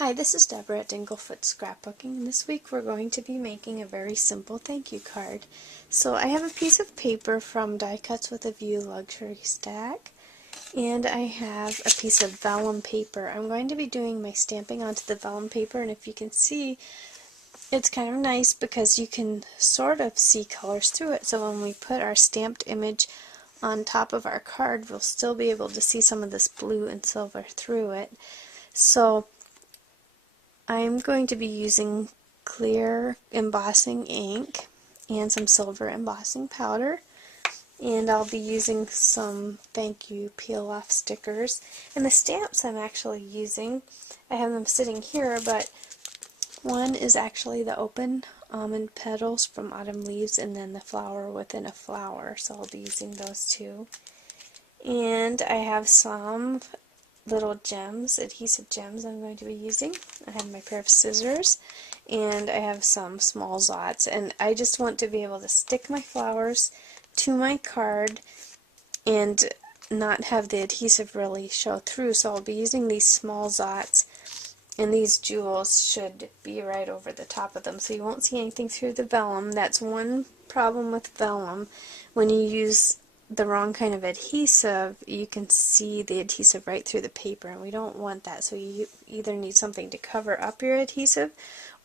Hi, this is Deborah at Dinglefoot Scrapbooking, and this week we're going to be making a very simple thank you card. So I have a piece of paper from Die Cuts with a View Luxury Stack, and I have a piece of vellum paper. I'm going to be doing my stamping onto the vellum paper, and if you can see, it's kind of nice because you can sort of see colors through it, so when we put our stamped image on top of our card, we'll still be able to see some of this blue and silver through it. So I'm going to be using clear embossing ink and some silver embossing powder, and I'll be using some thank you peel off stickers. And the stamps I'm actually using, I have them sitting here, but one is actually the open almond petals from Autumn Leaves and then the flower within a flower, so I'll be using those two. And I have some little gems, adhesive gems I'm going to be using. I have my pair of scissors and I have some small zots, and I just want to be able to stick my flowers to my card and not have the adhesive really show through, so I'll be using these small zots, and these jewels should be right over the top of them so you won't see anything through the vellum. That's one problem with vellum. When you use the wrong kind of adhesive, you can see the adhesive right through the paper, and we don't want that, so you either need something to cover up your adhesive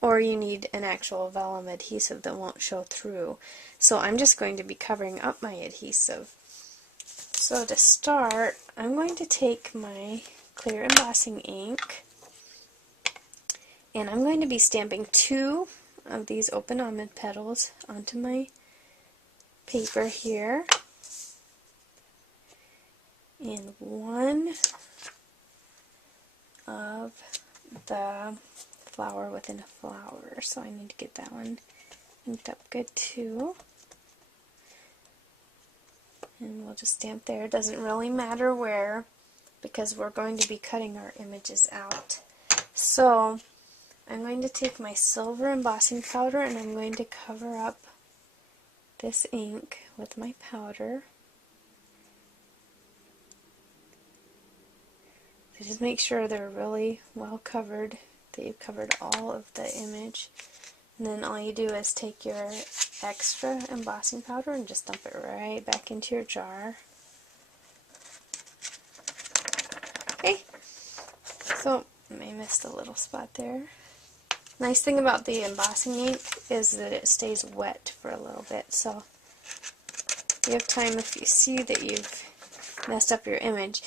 or you need an actual vellum adhesive that won't show through. So I'm just going to be covering up my adhesive. So to start, I'm going to take my clear embossing ink and I'm going to be stamping 2 of these open almond petals onto my paper here, and 1 of the flower within a flower. So I need to get that one inked up good too. And we'll just stamp there. It doesn't really matter where because we're going to be cutting our images out. So I'm going to take my silver embossing powder and I'm going to cover up this ink with my powder. So just make sure they're really well covered, that you've covered all of the image. And then all you do is take your extra embossing powder and just dump it right back into your jar. Okay, so I missed a little spot there. Nice thing about the embossing ink is that it stays wet for a little bit, so you have time if you see that you've messed up your image.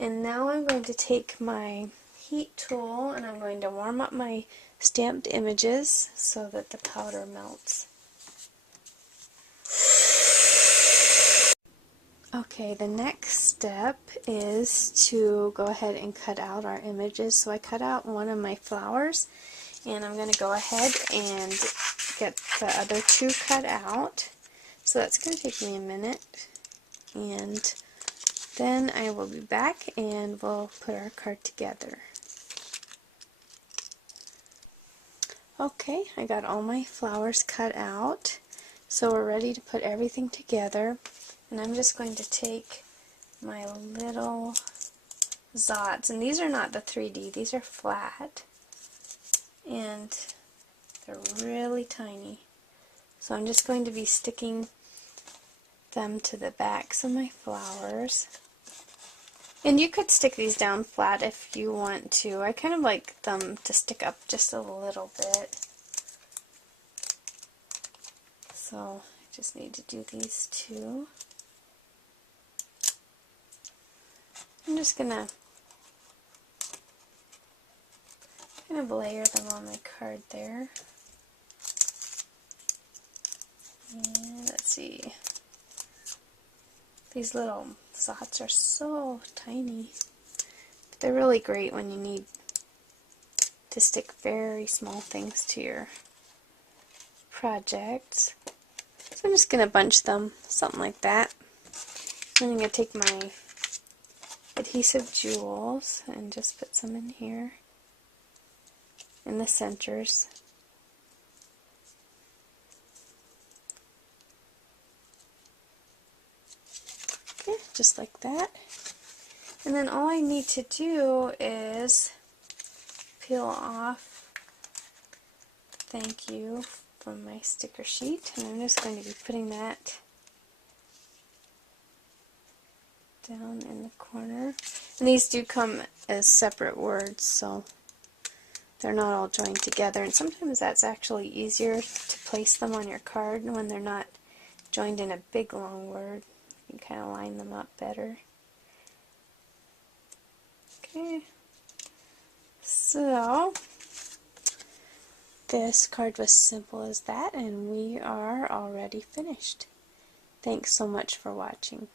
And now I'm going to take my heat tool and I'm going to warm up my stamped images so that the powder melts. Okay, the next step is to go ahead and cut out our images. So I cut out one of my flowers and I'm going to go ahead and get the other 2 cut out. So that's going to take me a minute, and then I will be back and we'll put our card together. Okay, I got all my flowers cut out, so we're ready to put everything together. And I'm just going to take my little zots, and these are not the 3D, these are flat, and they're really tiny. So I'm just going to be sticking them to the backs of my flowers. And you could stick these down flat if you want to. I kind of like them to stick up just a little bit. So I just need to do these 2. I'm just going to kind of layer them on my card there. And let's see. These little zots are so tiny, but they're really great when you need to stick very small things to your projects. So I'm just going to bunch them, something like that. Then I'm going to take my adhesive jewels and just put some in here, in the centers. Okay, just like that. And then all I need to do is peel off thank you from my sticker sheet, and I'm just going to be putting that down in the corner. And these do come as separate words, so they're not all joined together, and sometimes that's actually easier to place them on your card when they're not joined in a big long word. You can kind of line them up better. Okay, so this card was simple as that, and we are already finished. Thanks so much for watching.